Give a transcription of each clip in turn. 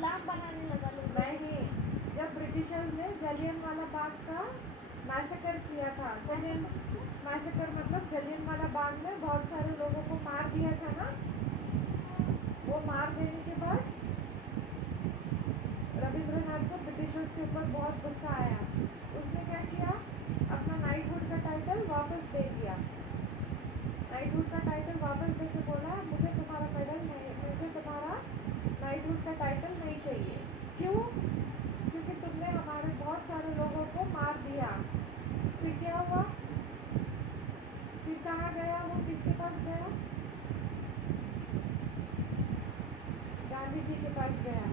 गुलाम बनाने लगा लोगों नहीं नहीं, जब ब्रिटिशर्स ने जलियनवाला बाग का मैसेकर किया था, जलियन मैसेकर मतलब जलियनवाला बाग में बहुत सारे लोगों को मार दिया था ना, वो मार देने के बाद रविंद्रनाथ को ब्रिटिशर्स के ऊपर बहुत गुस्सा आया। उसने क्या किया, अपना नाइटहुड का टाइटल वापस दे दिया। नाइटहुड का टाइटल वापस दे के बोला मुझे तुम्हारा मेडल नहीं, मुझे तुम्हारा नाइटहुड का टाइटल नहीं चाहिए। क्यों? क्योंकि तुमने हमारे बहुत सारे लोगों को मार दिया। फिर क्या हुआ? फिर कहाँ गया वो, किसके पास गया? गांधी जी के पास गया।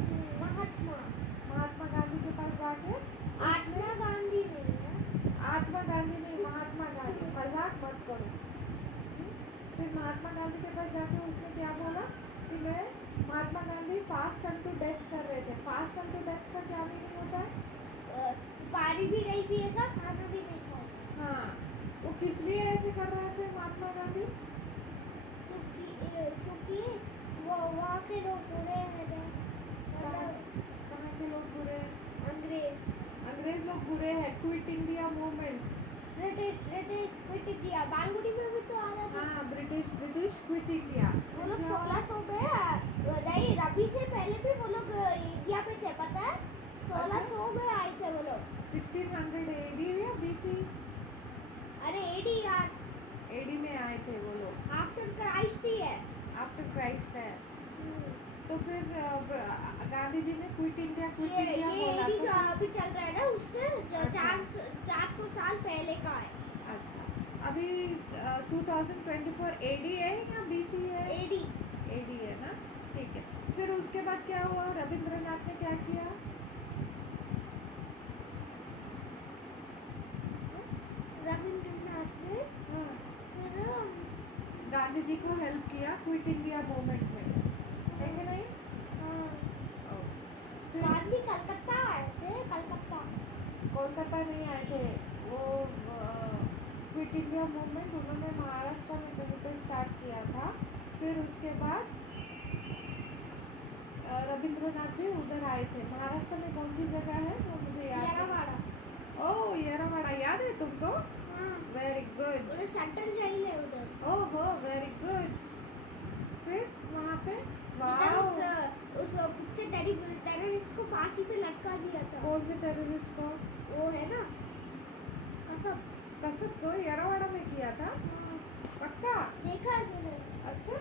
महात्मा गांधी के पास जाके महात्मा गांधी नहीं है, महात्मा गांधी नहीं, महात्मा गांधी, मजाक मत करो। फिर महात्मा गांधी के पास जाके उसने क्या बोला कि मैं, Mahatma Gandhi fast unto death कर रहे थे। फास्ट अनटू डेथ का क्या मीनिंग होता है? पानी भी नहीं पिएगा, खाना भी नहीं खाएगा। हाँ, वो किस लिए ऐसे कर रहे थे महात्मा गांधी? क्योंकि वो वहाँ के लोग बुरे हैं, कहाँ के लोग बुरे हैं? अंग्रेज लोग बुरे हैं। Quit India movement, British quit India, बालगुड़ी में भी तो आ रहा था। हाँ, ब्रिटिश क्विट इंडिया। वो लोग 1600 में नहीं, रबी से पहले भी वो लोग इंडिया में थे, पता है? 1600 में आए थे वो लोग। 1600 एडी या बीसी? अरे एडी यार, एडी में आए थे वो लोग। आफ्टर क्राइस्ट ही है। आफ्टर क्राइस्ट है। तो फिर गांधी जी ने क्विट इंडिया ये बोला एडी जो था। अभी चल रहा है ना, उससे 400 साल पहले का है। अच्छा, अभी 2024 एडी है या बीसी है? एडी है ना, ठीक है। फिर उसके बाद क्या हुआ, रविंद्रनाथ ने क्या किया? रविंद्रनाथ ने हाँ, फिर गांधी जी को हेल्प किया क्विट इंडिया मूवमेंट में, है कि नहीं? फिर गांधी कलकत्ता आए थे, कलकत्ता। कोलकाता नहीं आए थे वो। क्विट इंडिया मूवमेंट उन्होंने महाराष्ट्र में कहीं पे स्टार्ट किया था। फिर उसके बाद रविंद्रनाथ भी उधर आए थे। महाराष्ट्र में कौन सी जगह है वो मुझे याद है। येरावाड़ा। ओह, येरावाड़ा याद है तुमको? Very good. उधर सेंट्रल जेल है उधर। ओहो, वेरी गुड। फिर वहाँ पे उस कुत्ते टेररिस्ट को फांसी पे लटका दिया था। कौन से टेररिस्ट को? वो है ना कसब। कसब को येरावाड़ा में किया था? पक्का? देखा है मैंने। अच्छा,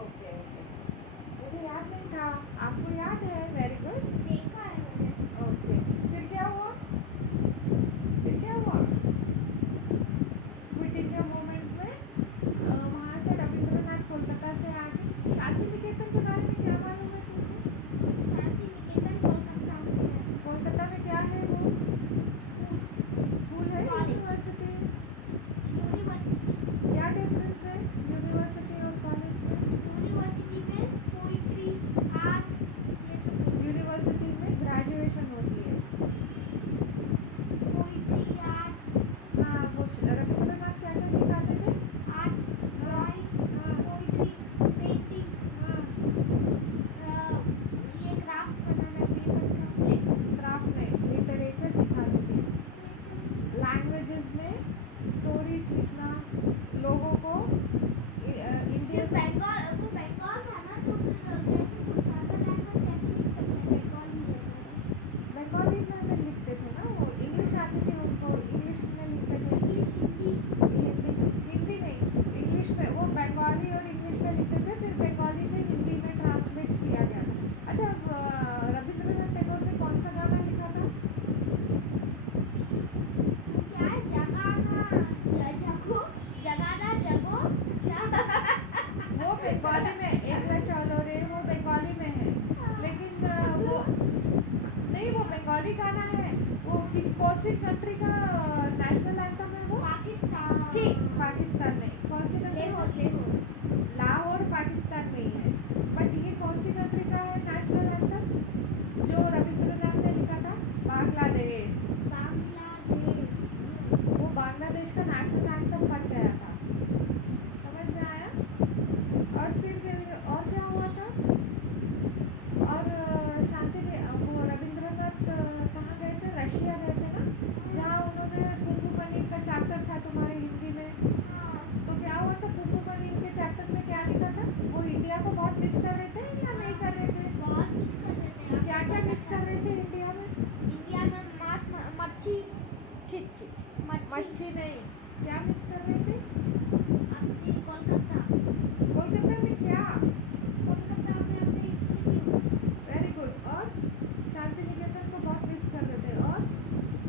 ओके ओके, मुझे याद नहीं था, आपको याद है, वेरी गुड। देखा है मैंने। ओके, फिर क्या हुआ? क्विट इंडिया मूवमेंट में वहाँ से रविंद्रनाथ कोलकाता से आके शांति निकेतन के बारे में क्या मालूम है तुमको? शांति निकेतन कोलकाता में है। कोलकाता में क्या है वो? स्कूल है, यूनिवर्सिटी? क्या डिफरेंस है यूनिवर्सिटी और कॉलेज में? यूनिवर्सिटी में पोइट्री, आर्ट, ये सब। यूनिवर्सिटी में ग्रेजुएशन होती है। Poetry, art. हाँ, वो रविंद्रनाथ क्या क्या सिखाते थे? आर्ट, ड्राइंग, पोइट्री, पेंटिंग, ये क्राफ्ट बनाना, पेपर क्राफ्ट में लिटरेचर सिखाते थे। लैंग्वेजेस में स्टोरीज लिखना, लोगों को इंडियन। बंगाल, वो बंगाल था ना, तो फिर जैसे कुछ अदर लैंग्वेज कैसे लिख सकते हैं? बंगाली में लिखते थे ना, वो इंग्लिश आती थी उनको, इंग्लिश में लिखते थे। इंग्लिश, हिंदी नहीं, इंग्लिश में। वो बंगाली और इंग्लिश में लिखते थे, फिर बंगाली से हिंदी में ट्रांसलेट किया गया था। अच्छा, रविंद्रनाथ टैगोर ने कौन सा गाना लिखा था? क्या है? जगाना जगो वो बंगाली में, एकला चलो रे, वो बंगाली में है। लेकिन वो नहीं, वो बंगाली गाना है। वो कौन सी कंट्री का नेशनल एंथम है वो? पाकिस्तान। ठीक, पाकिस्तान नहीं, कौन सी कंट्री? लाहौर पाकिस्तान में ही है। बट ये कौन सी कंट्री का है नेशनल एंथम जो रविंद्रनाथ ने लिखा था? बांग्लादेश। वो बांग्लादेश का नेशनल एंथम बन गया था। समझ में आया? और फिर और क्या हुआ था? और कर रहे थे इंडिया में? इंडिया में मांस मच्छी छी छी, मच्छी मच्छी नहीं, क्या मिस कर रहे थे? अपने कोलकाता कोलकाता में क्या? कोलकाता में अपने इंस्टीट्यूट वेरी गुड। और शांति निकेतन को बहुत मिस कर रहे थे। और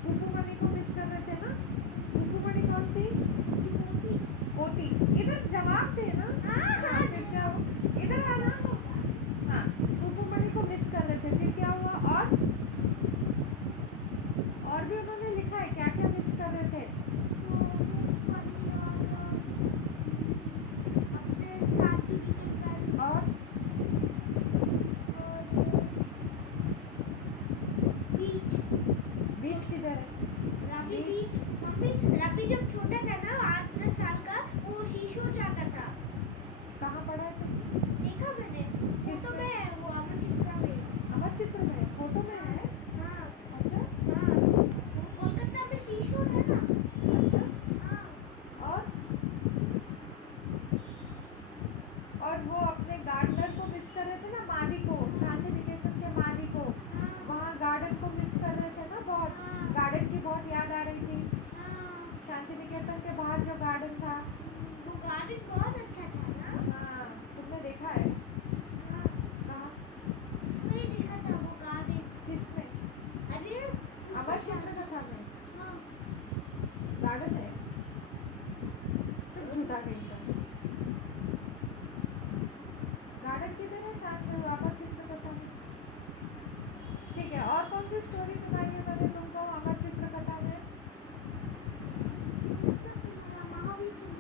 कुकुमणि को मिस कर रहे थे ना? कुकुमणि कौन थी? पोती। इधर जवाब दे ना। हाँ, फिर क्या हुआ? इधर आना। हाँ, कुकुमणि को मिस कर रहे थे, फिर क्या हुआ? और भी उन्होंने लिखा है क्या क्या मिस कर रहे थे? अपने शादी निकेतन और बीच बीच किधर है? रवि बीच मम्मी रवि जब छोटा था ना 8-10 साल का वो शीशो जाता था कहाँ पढ़ा है तुम? देखा मैंने फोटो में है वो अमर चित्रा में अमर चित्र में फोटो में है? हाँ अच्छा हाँ कोलकाता में शीशो है ना अच्छा। हाँ और वो अपने गार्डनर को मिस कर रहे थे ना, माली को, शांति निकेतन के माली को। वहाँ गार्डन को मिस कर रहे थे ना बहुत। गार्डन की बहुत याद आ रही थी। शांति निकेतन के बाहर जो गार्डन था। वो गार्डन बहुत अच्छा था ना हाँ, तुमने देखा है? हाँ कहाँ? उसमें ही देखा था वो गार्डन किसमें? अरे अमर चित्र में था मैं। हाँ गार्डन है? चुप झूठा कहीं का। गार्डन किधर है? शांत अमर चित्र कथा में। ठीक है, और कौन सी स्टोरी सुनाई है मैंने तुमको अमर चित्र कथा में? महावीर सुन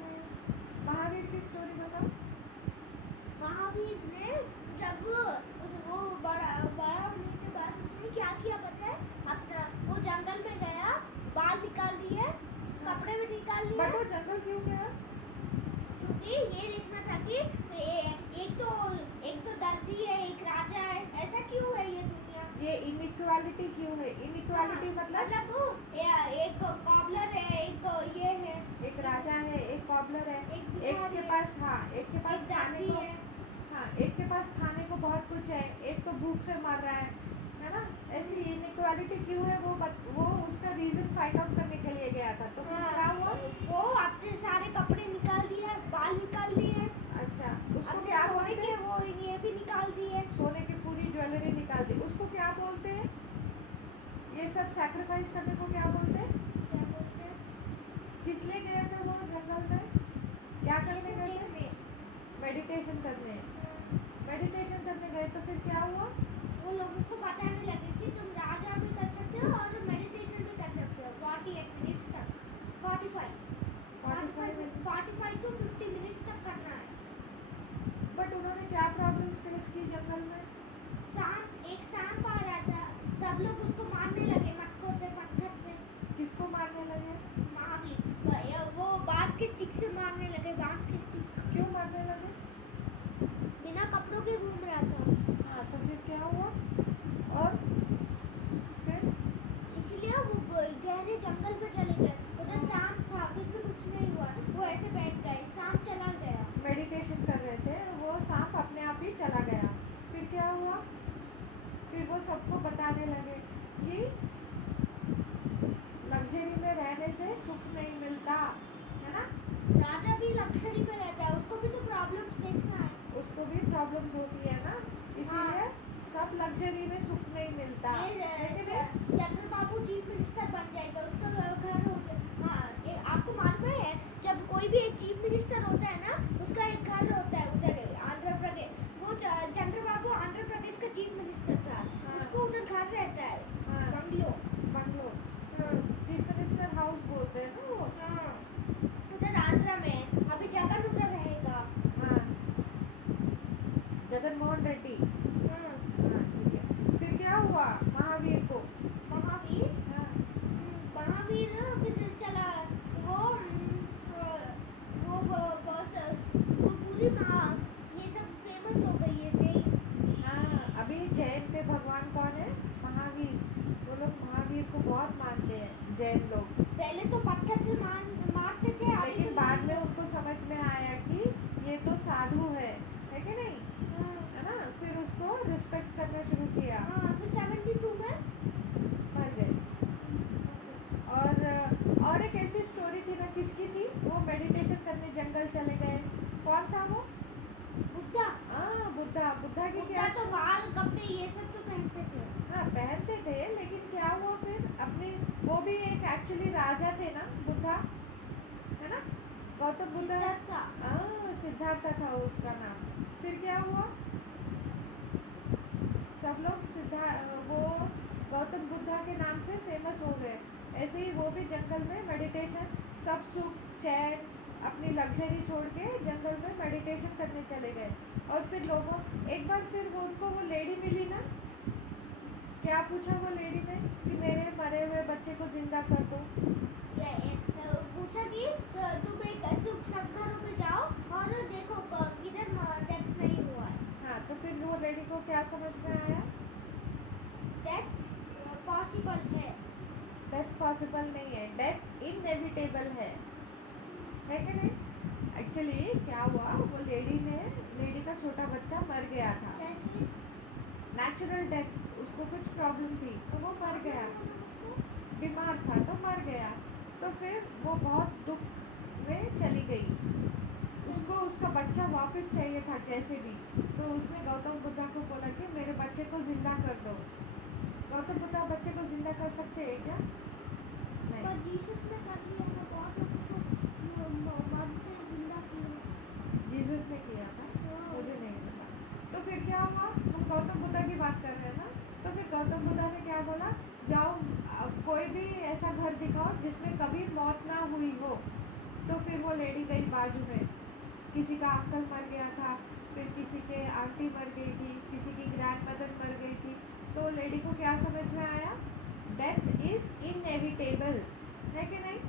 महावीर की स्टोरी बताओ। महावीर ने जब वो बड़ा बड़ा होने के बाद उसने क्या किया पता है अपना वो जंगल में गया बाल निकाल लिए कपड़े भी निकाल लिए बट वो जंगल क्यों गया? क्योंकि ये देखना था कि एक तो दर्जी है एक राजा है ऐसा क्यों है ये दुनिया ये इनइक्वालिटी क्यों है? इनइक्वालिटी मतलब वो एक कॉबलर है एक तो ये है एक राजा है, एक कॉबलर है, एक एक भिखारी के है, पास, हाँ, एक के पास एक खाने दर्जी को, है हाँ, एक के पास खाने को बहुत कुछ है, एक तो भूख से मर रहा है ना? ऐसी इनइक्वालिटी क्यों है? वो उसका रीजन फाइंड आउट करने के लिए गया था। तो फिर क्या हुआ? वो अपने सारे कपड़े निकाल दिए बाल निकाल दिए अच्छा, उसको अपने क्या सोने बोलते के हैं? वो ये भी निकाल दिए सोने की पूरी ज्वेलरी निकाल दी, उसको क्या बोलते हैं? ये सब सैक्रिफाइस करने को क्या बोलते हैं? क्या बोलते हैं किस लिए गए थे वो जंगल में? क्या करने गए थे? देखने मेडिटेशन करने। मेडिटेशन करने गए तो फिर क्या हुआ? वो लोगों को बताने लगे कि तुम राजा भी कर सकते हो और मेडिटेशन भी कर सकते हो 48 मिनट्स तक 45 to 50 मिनट्स तक करना है बट उन्होंने क्या प्रॉब्लम्स फेस की जंगल में? एक सांप आ रहा था सब लोग उसको मारने लगे मटकों से पत्थर से किसको मारने लगे? महावीर वो बांस के स्टिक से मारने लगे बांस के स्टिक क्यों मारने लगे? बिना कपड़ों के घूम रहा था हाँ, तो फिर क्या हुआ? और फिर इसलिए वो गहरे जंगल में चले गए उधर सांप था फिर भी कुछ नहीं हुआ वो ऐसे बैठ गए सांप चला गया मेडिटेशन कर रहे थे, वो सांप अपने आप ही चला गया। फिर क्या हुआ? फिर वो सबको बताने लगे कि लग्जरी में रहने से सुख नहीं मिलता है ना? राजा भी लग्जरी में रहता है उसको भी तो प्रॉब्लम्स देखना है उसको भी प्रॉब्लम्स होती है ना, इसीलिए सब लग्जरी में सुख नहीं मिलता। लेकिन चंद्रबाबू चीफ मिनिस्टर बन जाएगा उसका घर हो जाए हाँ आपको मालूम है जब कोई भी एक चीफ मिनिस्टर होता है ना उसका एक घर होता है उधर आंध्र प्रदेश वो चंद्रबाबू आंध्र प्रदेश का चीफ मिनिस्टर था उसको उधर घर रहता है बंगलो चीफ मिनिस्टर हाउस बोलते हैं ना वो। हाँ उधर आंध्र में अभी जगन उधर रहेगा हाँ, जगनमोहन रेड्डी। हाँ, ठीक है। फिर क्या हुआ महावीर को? महावीर हाँ, महावीर फिर चला वो पूरी ये सब फेमस हो गई है जैन हाँ, अभी जैन के भगवान कौन है? महावीर। वो लोग महावीर को बहुत मानते हैं जैन लोग। पहले तो पत्थर से मारते थे लेकिन बाद में उनको समझ में आया कि ये तो साधु है कि नहीं? है ना? फिर उसको रिस्पेक्ट करना शुरू किया। हाँ फिर 72 एक्चुअली राजा थे ना बुद्धा, है ना? गौतम बुद्ध सिद्धार्था। सिद्धार्थ था उसका नाम। फिर क्या हुआ? सब लोग वो गौतम बुद्धा के नाम से फेमस हो गए। ऐसे ही वो भी जंगल में मेडिटेशन, सब सुख चैन अपनी लग्जरी छोड़ के जंगल में मेडिटेशन करने चले गए। और फिर लोगों एक बार फिर उनको वो लेडी मिली ना, क्या पूछा वो लेडी ने कि मेरे मरे हुए बच्चे को जिंदा कर दो। पूछा कि तुम एक सब घरों पे जाओ और देखो किधर डेथ नहीं हुआ है। हाँ, तो फिर वो लेडी को क्या समझ में आया? डेथ पॉसिबल है। डेथ पॉसिबल नहीं है, डेथ इनएविटेबल है कि नहीं? एक्चुअली क्या हुआ, वो लेडी का छोटा बच्चा मर गया था, कैसे? Natural death. उसको कुछ प्रॉब्लम थी तो वो मर गया, बीमार था तो मर गया। तो फिर वो बहुत दुख में चली गई। उसको उसका बच्चा वापस चाहिए था कैसे भी। तो उसने गौतम बुद्धा को बोला कि मेरे बच्चे को जिंदा कर दो। गौतम बुद्धा बच्चे को जिंदा कर सकते हैं क्या? नहीं। पर जीसस ने कर दिया ना, बहुत लोगों को मर से जिंदा किया। जीसस ने किया था, मुझे नहीं पता। तो फिर क्या हुआ, हम गौतम बुद्धा की बात कर रहे हैं ना, तो फिर गौतम बुद्धा ने क्या बोला, जाओ कोई भी ऐसा घर दिखाओ जिसमें कभी मौत ना हुई हो। तो फिर वो लेडी गई बाजू में, किसी का अंकल मर गया था, फिर किसी के आंटी मर गई थी, किसी की ग्रैंडमदर मर गई थी। तो लेडी को क्या समझ में आया, डेथ इज इनएविटेबल, है कि नहीं?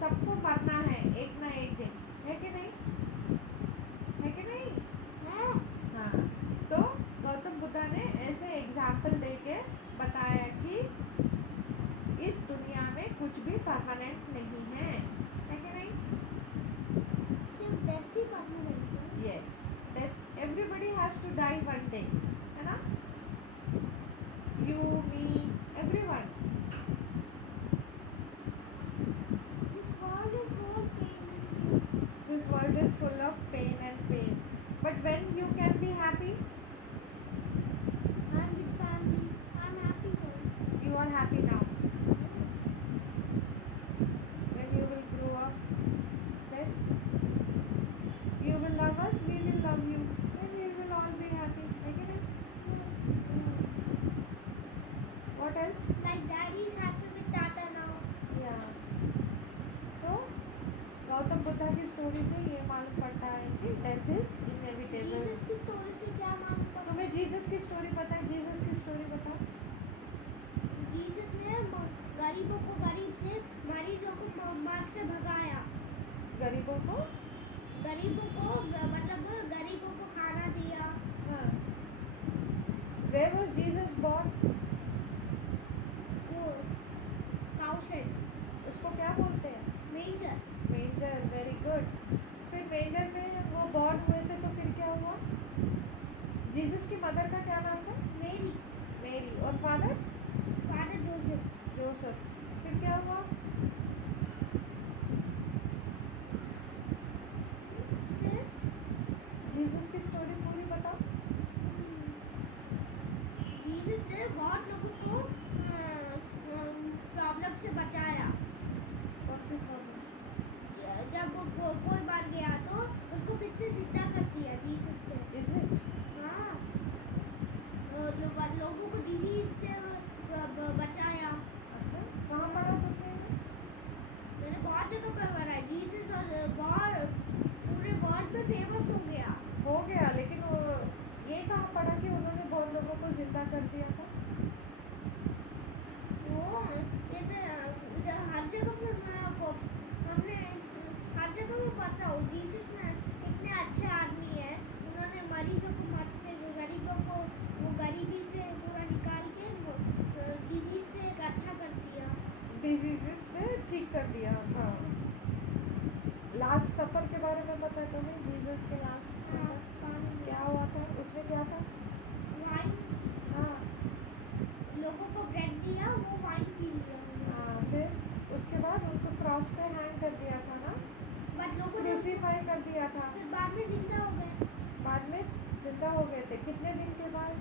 सबको मरना है एक ना एक दिन, है कि नहीं? है कि नहीं? हाँ, तो गौतम बुद्धा ने ऐसे एग्जाम्पल देके बताया कि इस दुनिया में कुछ भी परमानेंट नहीं है कि नहीं? सिर्फ डेथ ही परमानेंट है। Yes, that everybody has to die one day, है ना? You, me, everyone. This world is full of pain. This world is full of pain and pain. But when you can be happy, I'm with family. I'm happy now. you are happy now. When you will grow up, then you will love us, we will love you. Then we will all be happy. Right? What else? Like daddy is happy with Tata now. Yeah. So, Gautam Buddha की story से ये मालूम पड़ता है कि death is inevitable. Jesus की story से क्या मालूम पड़ा? तुम्हें जीसस की स्टोरी पता है? जीसस की स्टोरी बताओ। जीसस ने गरीबों को, गरीब थे, मरीजों को मार से भगाया। गरीबों को मतलब गरीबों को खाना दिया। हाँ। Where was Jesus born? वो काउशेड, उसको क्या बोलते हैं? मेंजर। मेंजर, वेरी गुड। फिर मेंजर में वो बॉर्न हुए थे तो फिर क्या हुआ? जीसस की मदर का क्या नाम था? मेरी। और फादर? जोसेफ। जोसेफ। फिर क्या हुआ? फिर जीसस की स्टोरी पूरी बताओ। जीसस ने बहुत लोगों को प्रॉब्लम से बचाया। कौन सी प्रॉब्लम? जब कोई मर गया तो उसको फिर से जिंदा कर दिया जीसस ने। Is it? हाँ, लोगों को डिजीज से बचाया। अच्छा, कहाँ पढ़ा सकते हैं? मैंने बहुत जगह पर पढ़ा है। जीसस और पूरे वर्ल्ड में फेमस हो गया। लेकिन वो ये कहाँ पढ़ा कि उन्होंने बहुत लोगों को जिंदा कर दिया था? वो हर जगह पर हमने हर जगह में पता हो जीसस ने इतने अच्छे आदमी है। उन्होंने मरीजों को मरते, गरीबों को वो गरीबी से पूरा निकाल के डिजीज से एक अच्छा कर दिया। डिजीजेस से ठीक कर दिया। हाँ। लास्ट सफर के बारे में पता है तुम्हें? जीसस के लास्ट सफर क्या हुआ था? उसमें क्या था? वाइन, हाँ। लोगों को ब्रेड दिया, वो वाइन पी लिया। हाँ, फिर उसके बाद उनको क्रॉस पे हैंग कर दिया था ना, बट लोगों ने क्रूसीफाई कर दिया था। फिर बाद में जिंदा हो गए। बाद में जिंदा हो गए थे कितने दिन के बाद?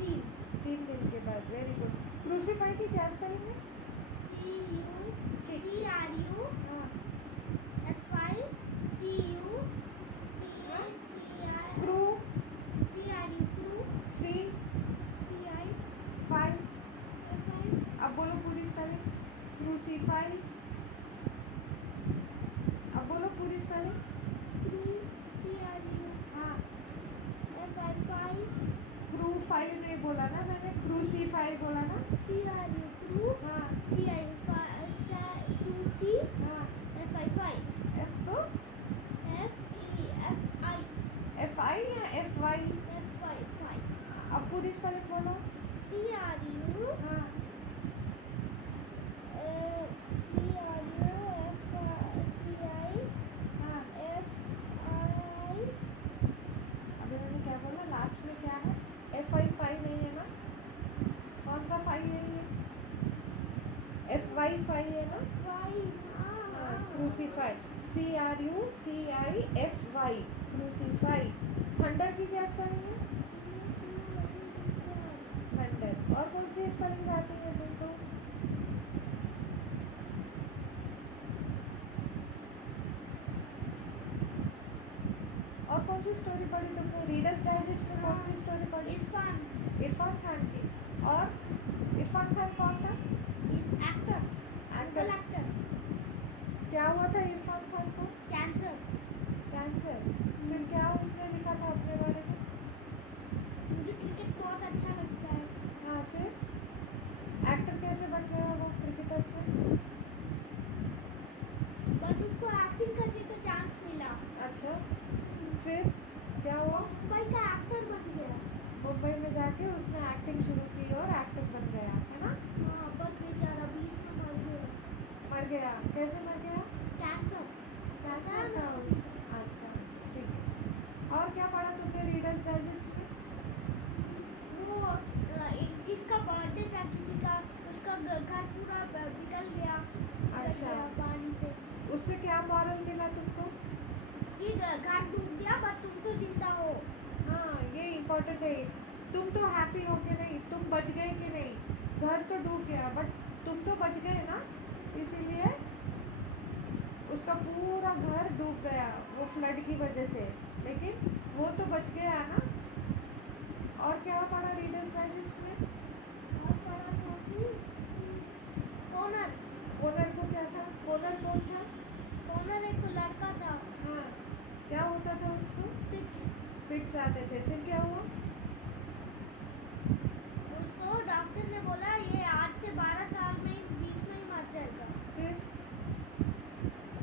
3 3 दिन के बाद। Very good. क्रूसीफाई की क्या स्पेलिंग है? CUCRU हाँ FICU क्रू CRU सी CI फाइव FI अब बोलो पूरी स्पेलिंग क्रूसीफाई अब बोलो पूरी स्पेलिंग CRU हाँ FI क्रू फाइव नहीं बोला ना मैंने क्रूसीफाई बोला ना CRU हाँ CI C हाँ FI एफ तो FEFI एफ आई या एफ वाई FI अब पूरी स्पेलिंग बोलो CRU हाँ हाँ अभी मैंने क्या बोला लास्ट में क्या है एफ आई फाइव नहीं है ना कौन सा फाइव है ये एफ वाई फाइव है ना हाँ क्रूसीफाई CRUCIFY क्रूसीफाई थंडर की क्या स्पेलिंग है थंडर और कौन सी स्पेलिंग आती है तुमको और कौन सी स्टोरी पढ़ी तुमने रीडर्स डाइजेस्ट में कौन सी स्टोरी पढ़ी इरफान खान की और इरफान खान कौन था एक्टर क्या हुआ था इरफान खान को कैंसर फिर क्या उसने लिखा था अपने बारे में हाँ फिर एक्टर कैसे बन गया वो क्रिकेटर से अच्छा फिर क्या हुआ मुंबई में जाके उसने एक्टिंग शुरू की और एक्टर बन गया है ना मर गया कैसे मर गया कैंसर था उसको अच्छा ठीक है और क्या पढ़ा तुमने रीडर्स डाइजेस्ट में जिसका बर्थडे था किसी का उसका घर पूरा बिगड़ गया अच्छा। पानी से उससे क्या मॉरल मिला तुमको कि घर डूब गया बट तुम तो जिंदा हो हाँ ये इम्पोर्टेंट है तुम तो हैप्पी हो के नहीं तुम बच गए कि नहीं घर तो डूब गया बट तुम तो बच गए ना इसीलिए उसका पूरा घर डूब गया वो फ्लड की वजह से लेकिन वो तो बच गया ना और क्या पढ़ा रीडर्स डाइजेस्ट में और पढ़ा था कि ओनर ओनर को क्या था ओनर कौन था ओनर एक लड़का था हाँ क्या होता था उसको फिक्स आते थे फिर क्या हुआ उसको डॉक्टर ने बोला ये आज से 12 साल में 20 में ही मर जाएगा फिर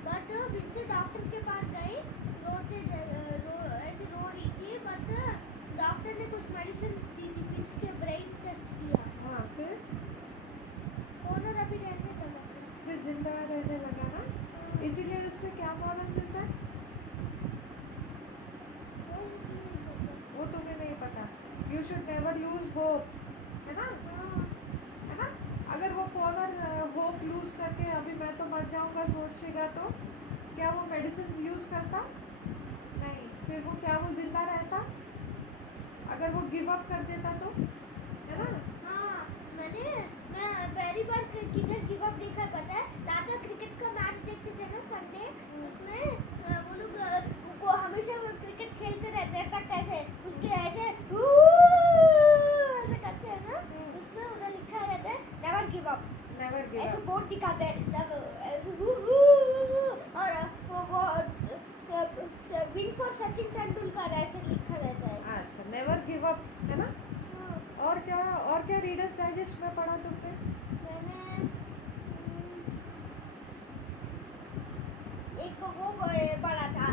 बट फिर से डॉक्टर के पास गई ऐसे रो रही थी बट डॉक्टर ने कुछ मेडिसिन दी थी फिर उसके ब्रेन टेस्ट किया हाँ फिर ओनर अभी रहने लगा फिर जिंदा रहने लगा ना इसीलिए इससे क्या मॉरल मिलता है वो तुम्हें नहीं पता you should never use hope है ना अगर वो कॉर्नर होप लूज करके अभी मैं तो मर जाऊंगा सोचेगा तो क्या वो मेडिसिन यूज करता नहीं फिर वो क्या वो जिंदा रहता अगर वो गिव अप कर देता तो है ना हाँ मैं पहली बार किधर गिव अप देखा है पता है दादा क्रिकेट का मैच देखते थे ना संडे उसमें वो लोग वो हमेशा वो क्रिकेट खेलते रहते हैं तक ऐसे उसके ऐसे करते हैं ना उसमें उन्हें लिखा रहता है नेवर गिव अप ऐसे बोर्ड दिखाते हैं ऐसे और वो विन फॉर सचिन तेंदुलकर ऐसे लिखा रहता है अच्छा नेवर गिव अप है ना और क्या रीडर्स डाइजेस्ट में पढ़ा तुमने मैंने एक वो पढ़ा था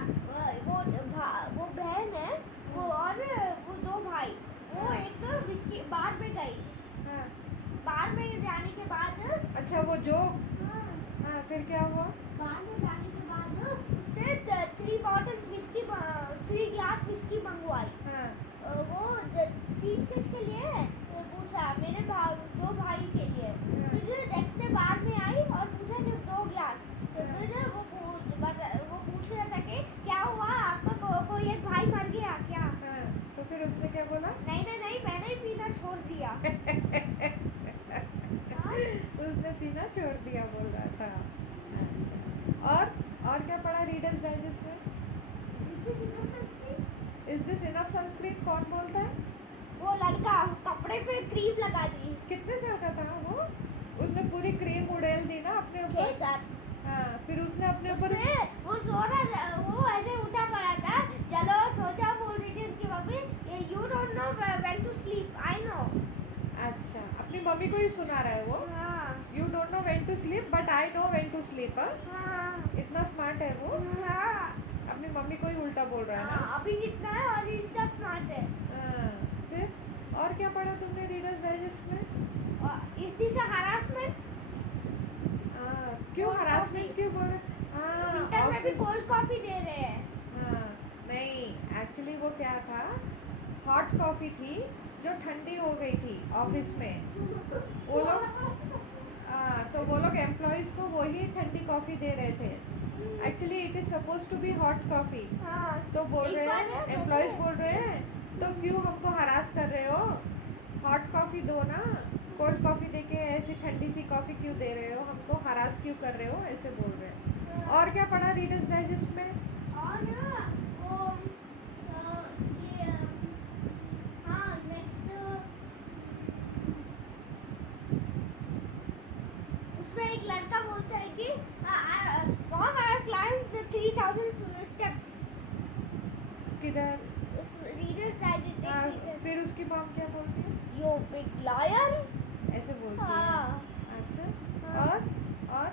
वो बहन है वो और वो दो भाई वो एक विस्की बार में गई हाँ बार में जाने के बाद अच्छा वो जोक हाँ फिर क्या हुआ बार में जाने के बाद उसने 3 ग्लास विस्की मंगवाई हाँ वो 3 किसके लिए पूछा मेरे दो भाई के लिए फिर नेक्स्ट डे बार में आई और पूछा जब 2 ग्लास तो फिर वो पूछ रहा था कि क्या हुआ आपका कोई एक भाई मर गया क्या हाँ तो फिर उसने क्या बोला नहीं मैंने ही पीना छोड़ दिया उसने पीना छोड़ दिया बोल रहा था। अच्छा, और क्या पढ़ा रीडर्स डाइजेस्ट में? इज दिस इनफ सनस्क्रीन कौन बोलता है? वो लड़का कपड़े पे क्रीम लगा दी। कितने साल का था वो? उसने पूरी क्रीम उड़ेल दी ना अपने ऊपर। 6-7। हाँ, फिर उसने अपने ऊपर वो सो रहा था, वो ऐसे उठा पड़ा था, चलो सो जाओ बोल रही थी उसकी mummy. You don't know when to sleep, I know. अच्छा, अपनी मम्मी को ही सुना रहा है वो। हाँ you don't know when to sleep but I know when to sleep. हाँ इतना स्मार्ट है वो, हाँ अपनी मम्मी को ही उल्टा बोल रहा है ना। हाँ, अभी जितना है और इतना स्मार्ट है। हाँ, फिर और क्या पढ़ा तुमने रीडर्स डाइजेस्ट में? Is this a harassment? क्यों Cold हरासमेंट coffee। क्यों बोल रहे? विंटर में भी ऑफिस। कोल्ड कॉफी दे रहे हैं। हाँ, नहीं एक्चुअली वो क्या था, हॉट कॉफ़ी थी जो ठंडी हो गई थी ऑफिस में। वो लोग तो वो लोग एम्प्लॉयज़ को वही ठंडी कॉफ़ी दे रहे थे। Actually it is suppose to be hot coffee. हाँ, तो बोल एक रहे बार हैं, है, एम्प्लॉयज़ मैंने- बोल रहे हैं तो क्यों हमको हरास कर रहे हो, हॉट कॉफ़ी दो ना, कोल्ड कॉफ़ी दे के ऐसी ठंडी सी कॉफ़ी क्यों दे रहे हो, हमको हरास क्यों कर रहे हो, ऐसे बोल रहे हैं। और क्या पढ़ा रीडर्स डाइजेस्ट में? और ना वो ये हाँ नेक्स्ट उसमें एक लड़का बोलता है कि mom I have climbed 3000 steps. किधर? Reader's Digest. फिर उसकी मॉम क्या बोलती है? Yo big liar. ऐसे बोलती है। हाँ अच्छा, हाँ। और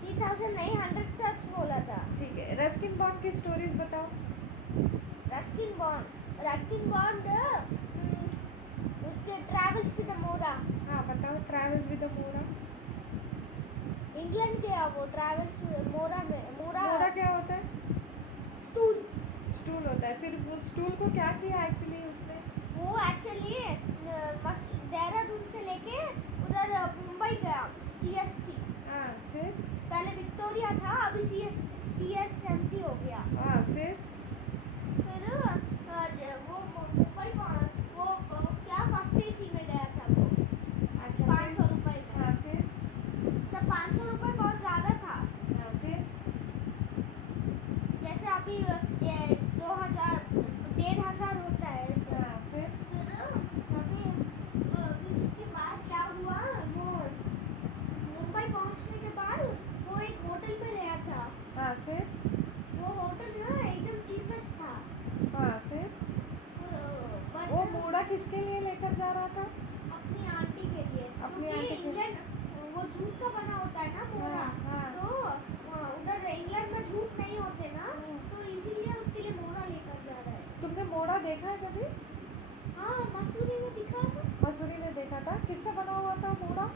3000 नहीं 100 स्टेप्स बोला था। ठीक है, रस्किन बॉन्ड की स्टोरीज बताओ। रस्किन बॉन्ड उसके ट्रैवल्स विद मोरा। हाँ बताओ, ट्रैवल्स विद मोरा। इंग्लैंड गया वो, ट्रैवल्स मोरा में। मोरा क्या होता है? स्टूल। स्टूल होता है। फिर वो स्टूल को क्या किया एक्चुअली उसने? वो एक्चुअली देहरादून से लेके उधर मुंबई गया, सीएसटी। हाँ, फिर? पहले विक्टोरिया था, अभी सीएसएमटी हो गया। हाँ, फिर वो मुंबई वो क्या फर्स्ट एसी में गया था वो। अच्छा, 500 रुपए में। हाँ, फिर? तो 500 रुपए बहुत ज़्यादा था। हाँ, फिर? जैसे अभी ये 2000 1500 होता है ऐसे। हाँ, फिर? फिर उसके बाद क्या हुआ, वो मुंबई पहुंचने के बाद वो एक होटल में रहा था। हाँ, फिर? वो होटल ना एकदम चीपेस्ट था। हाँ, फिर? बट वो मोरा किसके लिए लेकर जा रहा था? अपनी आंटी के लिए। अपनी क्योंकि आंटी के लिए। इंग्लैंड वो जूट का बना होता है ना मोरा। हाँ, हाँ। तो उधर इंग्लैंड में जूट नहीं होते ना, हम्म। तो इसीलिए उसके लिए मोरा लेकर जा रहा है। तुमने मोरा देखा है कभी? हाँ, मसूरी में दिखा था। मसूरी में देखा था। किससे बना हुआ था मोरा?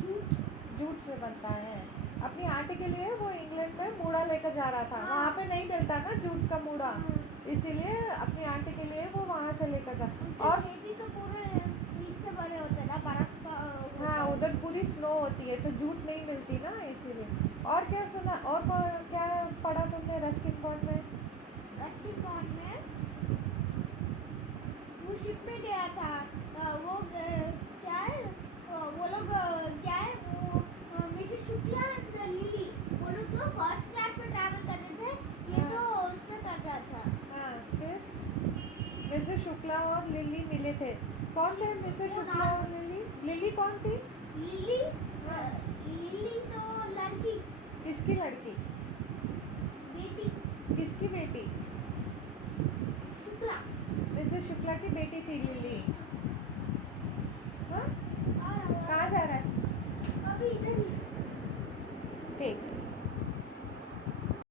जूट। जूट से बनता है। अपनी आंटी के लिए वो इंग्लैंड में मूड़ा लेकर जा रहा था। हाँ। वहाँ पे नहीं मिलता ना जूट का मूड़ा, हाँ। इसीलिए अपनी आंटी के लिए वो वहाँ से लेकर जा। उनकी और खेती तो पूरे बीज से बने होते हैं ना, बर्फ का होता हाँ, है। उधर पूरी स्नो होती है तो जूट नहीं मिलती ना, इसीलिए। और क्या सुना, और क्या पढ़ा तुमने रस्किन बॉन्ड में? रस्किन बॉन्ड में वो शिप में गया था। वो क्या है, वो लोग क्या है, वो मिसेस शुक्ला और लिली, वो लोग तो फर्स्ट क्लास में ट्रैवल करते थे, ये हाँ। तो उसमें कर रहा था। हाँ, फिर? मिसेस शुक्ला और लिली मिले थे। कौन थे मिसेस वो शुक्ला और लिली? लिली कौन थी? लिली हाँ। लिली तो लड़की, किसकी लड़की? बेटी, किसकी बेटी? शुक्ला। मिसेस शुक्ला की बेटी थी लिली।